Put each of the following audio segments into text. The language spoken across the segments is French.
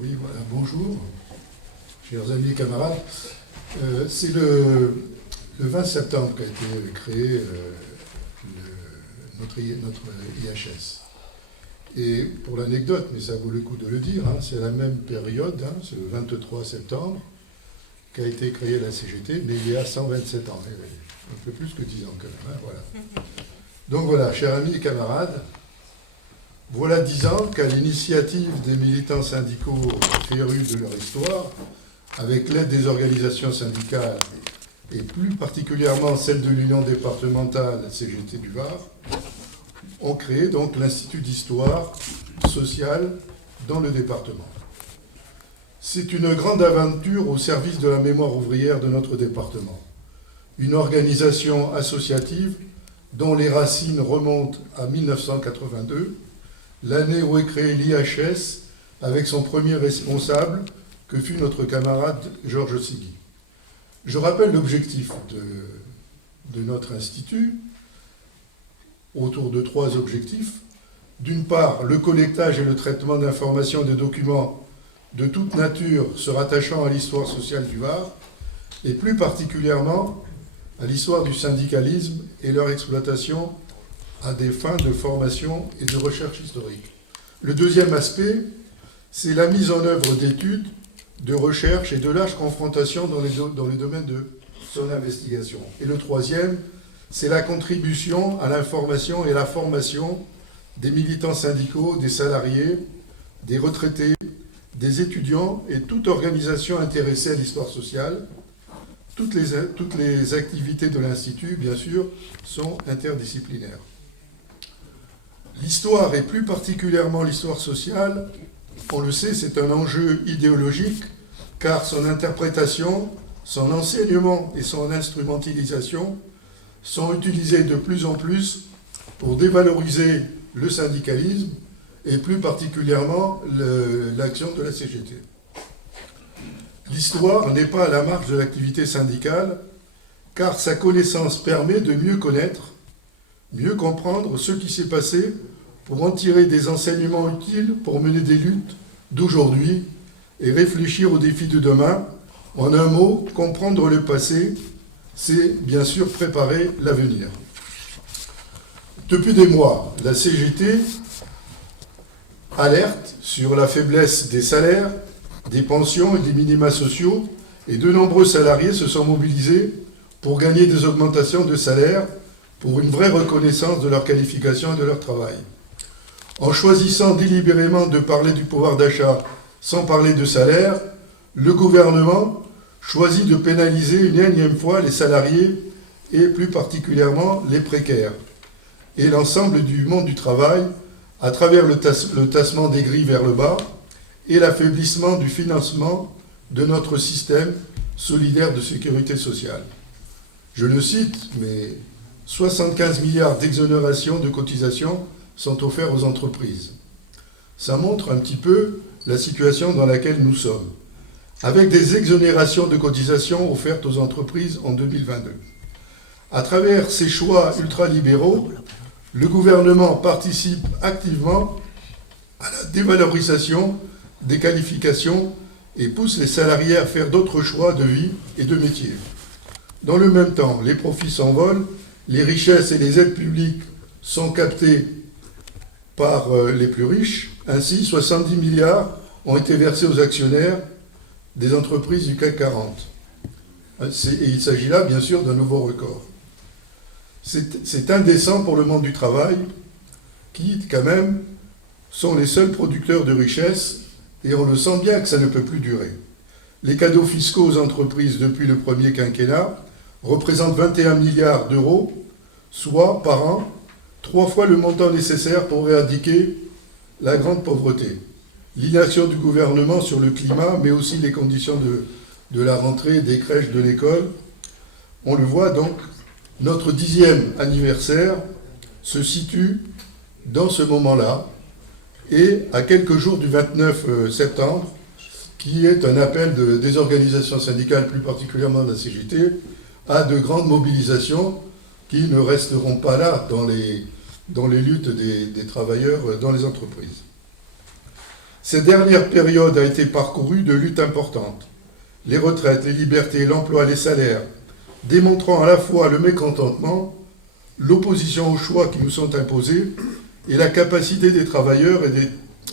Oui, voilà, bonjour, chers amis et camarades. C'est le 20 septembre qu'a été créé notre IHS. Et pour l'anecdote, mais ça vaut le coup de le dire, c'est la même période, c'est le 23 septembre, qu'a été créée la CGT, mais il y a 127 ans, un peu plus que 10 ans quand même. Voilà. Donc voilà, chers amis et camarades, voilà 10 ans qu'à l'initiative des militants syndicaux férus de leur histoire, avec l'aide des organisations syndicales et plus particulièrement celle de l'Union départementale CGT du Var, ont créé donc l'Institut d'histoire sociale dans le département. C'est une grande aventure au service de la mémoire ouvrière de notre département. Une organisation associative dont les racines remontent à 1982, l'année où est créé l'IHS avec son premier responsable, que fut notre camarade Georges Sigui. Je rappelle l'objectif de notre institut, autour de 3 objectifs. D'une part, le collectage et le traitement d'informations et de documents de toute nature se rattachant à l'histoire sociale du Var, et plus particulièrement à l'histoire du syndicalisme et leur exploitation à des fins de formation et de recherche historique. Le deuxième aspect, c'est la mise en œuvre d'études, de recherche et de larges confrontations dans les domaines de son investigation. Et le troisième, c'est la contribution à l'information et à la formation des militants syndicaux, des salariés, des retraités, des étudiants et toute organisation intéressée à l'histoire sociale. Toutes les activités de l'Institut, bien sûr, sont interdisciplinaires. L'histoire, et plus particulièrement l'histoire sociale, on le sait, c'est un enjeu idéologique, car son interprétation, son enseignement et son instrumentalisation sont utilisés de plus en plus pour dévaloriser le syndicalisme et plus particulièrement l'action de la CGT. L'histoire n'est pas à la marge de l'activité syndicale, car sa connaissance permet de mieux connaître, mieux comprendre ce qui s'est passé pour en tirer des enseignements utiles pour mener des luttes d'aujourd'hui et réfléchir aux défis de demain. En un mot, comprendre le passé, c'est bien sûr préparer l'avenir. Depuis des mois, la CGT alerte sur la faiblesse des salaires, des pensions et des minima sociaux, et de nombreux salariés se sont mobilisés pour gagner des augmentations de salaire, pour une vraie reconnaissance de leur qualification et de leur travail. En choisissant délibérément de parler du pouvoir d'achat sans parler de salaire, le gouvernement choisit de pénaliser une énième fois les salariés et plus particulièrement les précaires et l'ensemble du monde du travail à travers le tassement des grilles vers le bas et l'affaiblissement du financement de notre système solidaire de sécurité sociale. Je le cite, mais 75 milliards d'exonérations de cotisations sont offerts aux entreprises. Ça montre un petit peu la situation dans laquelle nous sommes, avec des exonérations de cotisations offertes aux entreprises en 2022. À travers ces choix ultralibéraux, le gouvernement participe activement à la dévalorisation des qualifications et pousse les salariés à faire d'autres choix de vie et de métier. Dans le même temps, les profits s'envolent, les richesses et les aides publiques sont captées par les plus riches. Ainsi, 70 milliards ont été versés aux actionnaires des entreprises du CAC 40. Et il s'agit là, bien sûr, d'un nouveau record. C'est indécent pour le monde du travail, qui, quand même, sont les seuls producteurs de richesses, et on le sent bien que ça ne peut plus durer. Les cadeaux fiscaux aux entreprises depuis le premier quinquennat représentent 21 milliards d'euros, soit, par an, 3 fois le montant nécessaire pour éradiquer la grande pauvreté. L'inaction du gouvernement sur le climat, mais aussi les conditions de la rentrée des crèches de l'école. On le voit donc, notre 10e anniversaire se situe dans ce moment-là, et à quelques jours du 29 septembre, qui est un appel des organisations syndicales, plus particulièrement de la CGT, à de grandes mobilisations qui ne resteront pas là dans les luttes des travailleurs dans les entreprises. Cette dernière période a été parcourue de luttes importantes. Les retraites, les libertés, l'emploi, les salaires, démontrant à la fois le mécontentement, l'opposition aux choix qui nous sont imposés et la capacité des travailleurs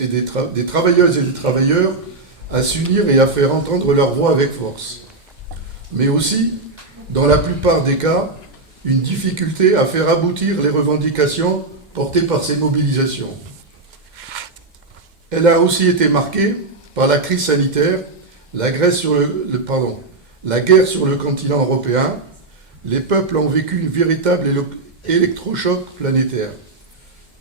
des travailleuses et des travailleurs à s'unir et à faire entendre leur voix avec force. Mais aussi, dans la plupart des cas, une difficulté à faire aboutir les revendications portées par ces mobilisations. Elle a aussi été marquée par la crise sanitaire, la guerre sur le continent européen. Les peuples ont vécu une véritable électrochoc planétaire.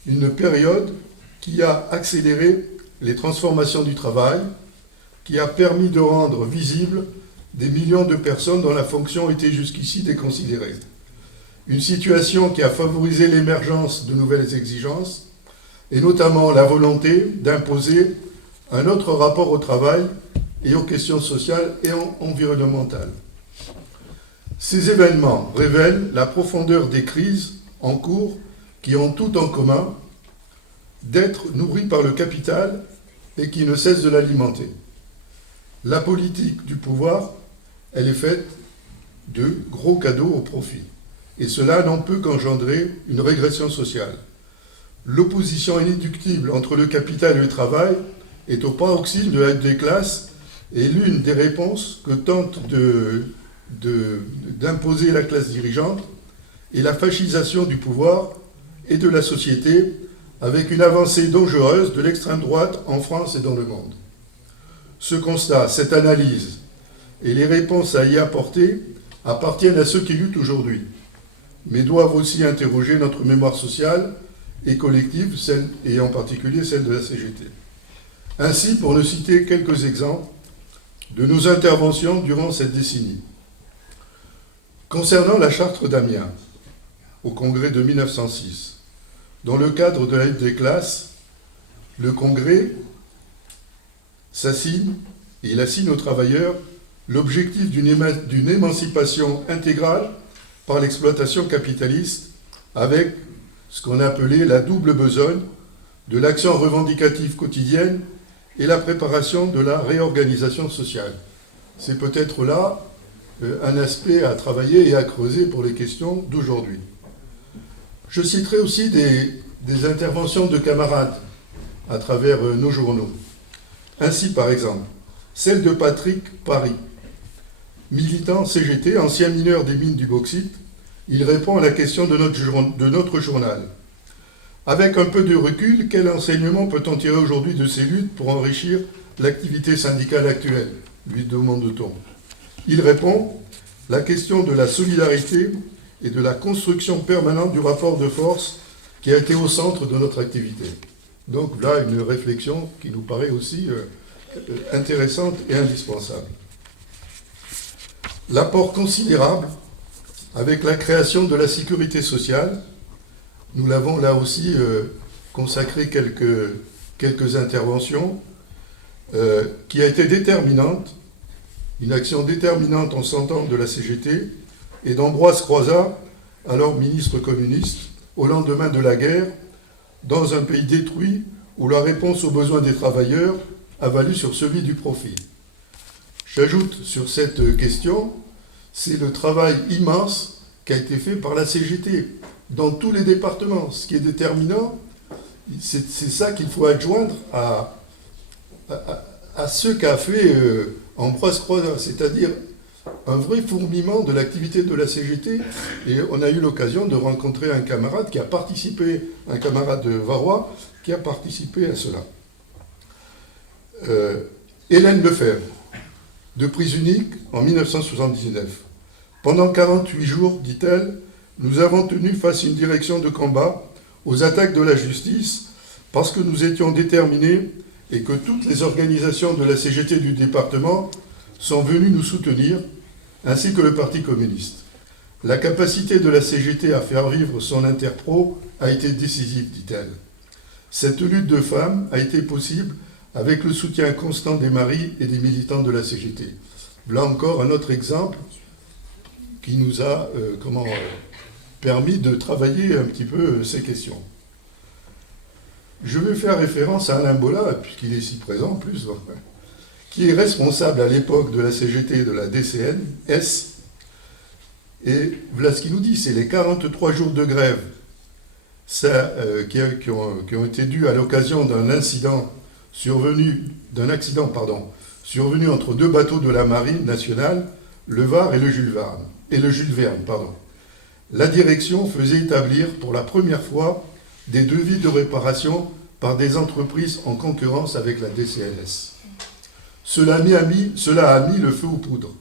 Une période qui a accéléré les transformations du travail, qui a permis de rendre visibles des millions de personnes dont la fonction était jusqu'ici déconsidérée. Une situation qui a favorisé l'émergence de nouvelles exigences, et notamment la volonté d'imposer un autre rapport au travail et aux questions sociales et environnementales. Ces événements révèlent la profondeur des crises en cours qui ont tout en commun d'être nourries par le capital et qui ne cessent de l'alimenter. La politique du pouvoir, elle est faite de gros cadeaux au profit. Et cela n'en peut qu'engendrer une régression sociale. L'opposition inéluctible entre le capital et le travail est au paroxysme de la lutte des classes et l'une des réponses que tente d'imposer la classe dirigeante est la fascisation du pouvoir et de la société avec une avancée dangereuse de l'extrême droite en France et dans le monde. Ce constat, cette analyse et les réponses à y apporter appartiennent à ceux qui luttent aujourd'hui, mais doivent aussi interroger notre mémoire sociale et collective, et en particulier celle de la CGT. Ainsi, pour ne citer quelques exemples de nos interventions durant cette décennie. Concernant la charte d'Amiens, au congrès de 1906, dans le cadre de la lutte des classes, le congrès s'assigne, et il assigne aux travailleurs l'objectif d'une émancipation intégrale par l'exploitation capitaliste avec ce qu'on appelait la double besogne de l'action revendicative quotidienne et la préparation de la réorganisation sociale. C'est peut-être là un aspect à travailler et à creuser pour les questions d'aujourd'hui. Je citerai aussi des interventions de camarades à travers nos journaux. Ainsi, par exemple, celle de Patrick Paris, militant CGT, ancien mineur des mines du bauxite. Il répond à la question de notre journal. Avec un peu de recul, quel enseignement peut-on tirer aujourd'hui de ces luttes pour enrichir l'activité syndicale actuelle, lui demande-t-on. Il répond, la question de la solidarité et de la construction permanente du rapport de force qui a été au centre de notre activité. Donc là, une réflexion qui nous paraît aussi intéressante et indispensable. L'apport considérable avec la création de la sécurité sociale, nous l'avons là aussi consacré quelques interventions, qui a été déterminante, une action déterminante en 100 ans de la CGT, et d'Ambroise Croizat, alors ministre communiste, au lendemain de la guerre, dans un pays détruit où la réponse aux besoins des travailleurs a valu sur celui du profit. J'ajoute sur cette question, c'est le travail immense qui a été fait par la CGT dans tous les départements. Ce qui est déterminant, c'est ça qu'il faut adjoindre à ce qu'a fait Ambroise Croizat, c'est-à-dire un vrai fourmillement de l'activité de la CGT. Et on a eu l'occasion de rencontrer un camarade qui a participé, un camarade varois, qui a participé à cela. Hélène Lefebvre, de prise unique en 1979. Pendant 48 jours, dit-elle, nous avons tenu face à une direction de combat aux attaques de la justice parce que nous étions déterminés et que toutes les organisations de la CGT du département sont venues nous soutenir, ainsi que le Parti communiste. La capacité de la CGT à faire vivre son interpro a été décisive, dit-elle. Cette lutte de femmes a été possible avec le soutien constant des maris et des militants de la CGT. Là encore, un autre exemple qui nous a permis de travailler un petit peu ces questions. Je vais faire référence à Alain Bola, puisqu'il est ici présent en plus, qui est responsable à l'époque de la CGT et de la DCNS. Et voilà ce qu'il nous dit, c'est les 43 jours de grève qui ont été dus à l'occasion d'un accident survenu entre deux bateaux de la Marine nationale, le Var et le Jules Verne. La direction faisait établir pour la première fois des devis de réparation par des entreprises en concurrence avec la DCNS. Cela a mis le feu aux poudres.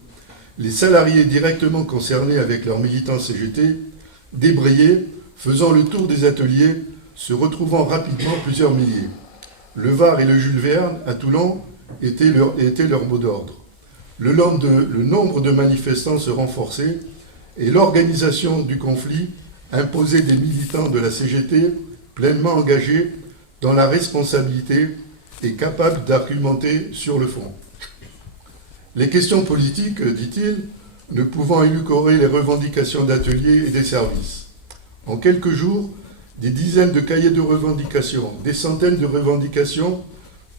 Les salariés directement concernés avec leurs militants CGT débrayaient, faisant le tour des ateliers, se retrouvant rapidement plusieurs milliers. Le Var et le Jules Verne, à Toulon, étaient leur mot d'ordre. Le nombre de manifestants se renforçait et l'organisation du conflit imposait des militants de la CGT pleinement engagés dans la responsabilité et capables d'argumenter sur le fond. Les questions politiques, dit-il, ne pouvant élucorer les revendications d'ateliers et des services. En quelques jours, des dizaines de cahiers de revendications, des centaines de revendications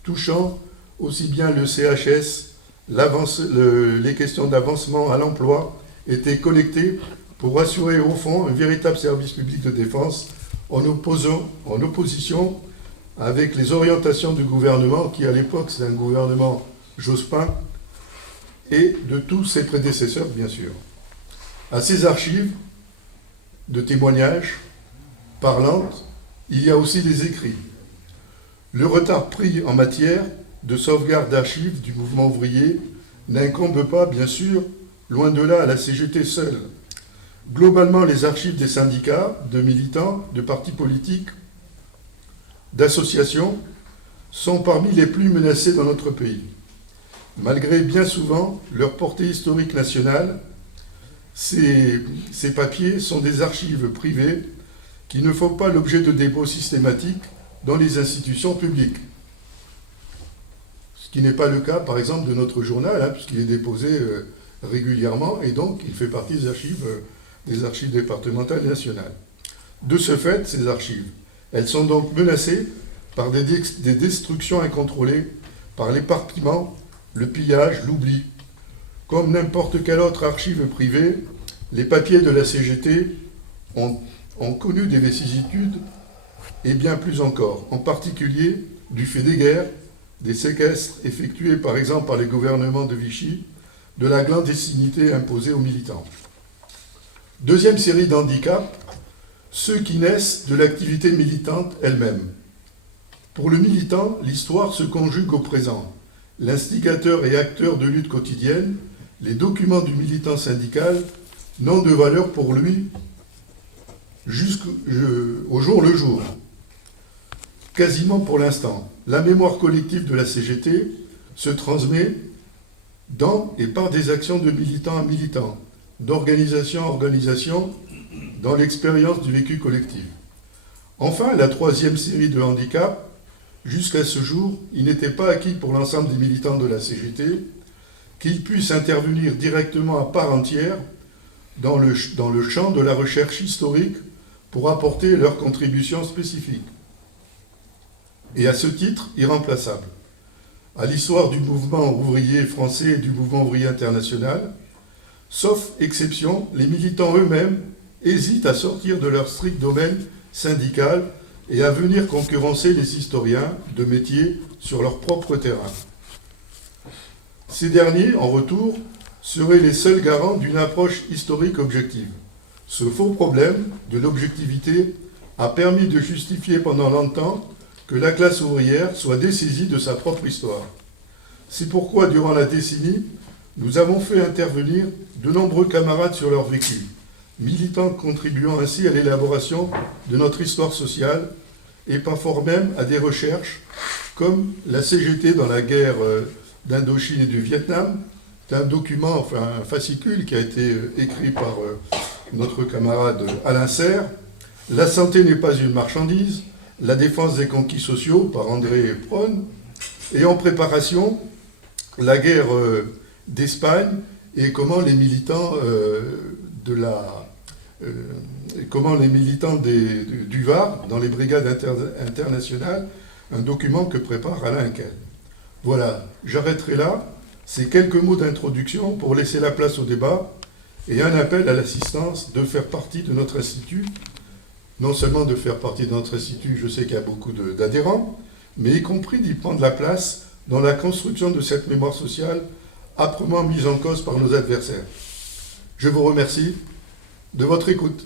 touchant aussi bien le CHS, les questions d'avancement à l'emploi étaient collectées pour assurer au fond un véritable service public de défense en opposition avec les orientations du gouvernement, qui à l'époque c'est un gouvernement Jospin, et de tous ses prédécesseurs, bien sûr. À ces archives de témoignages parlantes, il y a aussi des écrits. Le retard pris en matière de sauvegarde d'archives du mouvement ouvrier n'incombe pas, bien sûr, loin de là, à la CGT seule. Globalement, les archives des syndicats, de militants, de partis politiques, d'associations sont parmi les plus menacées dans notre pays. Malgré bien souvent leur portée historique nationale, ces papiers sont des archives privées qui ne font pas l'objet de dépôts systématiques dans les institutions publiques. Ce qui n'est pas le cas, par exemple, de notre journal, puisqu'il est déposé régulièrement, et donc il fait partie des archives départementales et nationales. De ce fait, ces archives, elles sont donc menacées par des destructions incontrôlées, par l'éparpillement, le pillage, l'oubli. Comme n'importe quelle autre archive privée, les papiers de la CGT ont connu des vicissitudes, et bien plus encore, en particulier du fait des guerres, des séquestres effectués par exemple par les gouvernements de Vichy, de la clandestinité imposée aux militants. Deuxième série d'handicaps, ceux qui naissent de l'activité militante elle-même. Pour le militant, l'histoire se conjugue au présent. L'instigateur et acteur de lutte quotidienne, les documents du militant syndical n'ont de valeur pour lui jusqu'au jour le jour. Quasiment pour l'instant, la mémoire collective de la CGT se transmet dans et par des actions de militant à militant, d'organisation à organisation, dans l'expérience du vécu collectif. Enfin, la troisième série de handicaps, jusqu'à ce jour, il n'était pas acquis pour l'ensemble des militants de la CGT qu'ils puissent intervenir directement à part entière dans le champ de la recherche historique pour apporter leur contribution spécifique. Et à ce titre, irremplaçable. À l'histoire du mouvement ouvrier français et du mouvement ouvrier international, sauf exception, les militants eux-mêmes hésitent à sortir de leur strict domaine syndical et à venir concurrencer les historiens de métier sur leur propre terrain. Ces derniers, en retour, seraient les seuls garants d'une approche historique objective. Ce faux problème de l'objectivité a permis de justifier pendant longtemps que la classe ouvrière soit dessaisie de sa propre histoire. C'est pourquoi, durant la décennie, nous avons fait intervenir de nombreux camarades sur leur vécu, militants contribuant ainsi à l'élaboration de notre histoire sociale et parfois même à des recherches comme la CGT dans la guerre d'Indochine et du Vietnam. C'est un document, enfin un fascicule qui a été écrit par notre camarade Alain Serre. La santé n'est pas une marchandise, la défense des conquis sociaux par André Pron, et en préparation, la guerre d'Espagne et comment les militants comment les militants du Var, dans les brigades internationales, un document que prépare Alain Kell. Voilà, j'arrêterai là. Ces quelques mots d'introduction pour laisser la place au débat et un appel à l'assistance de faire partie de notre institut. Non seulement de faire partie de notre institut, je sais qu'il y a beaucoup d'adhérents, mais y compris d'y prendre la place dans la construction de cette mémoire sociale âprement mise en cause par nos adversaires. Je vous remercie de votre écoute.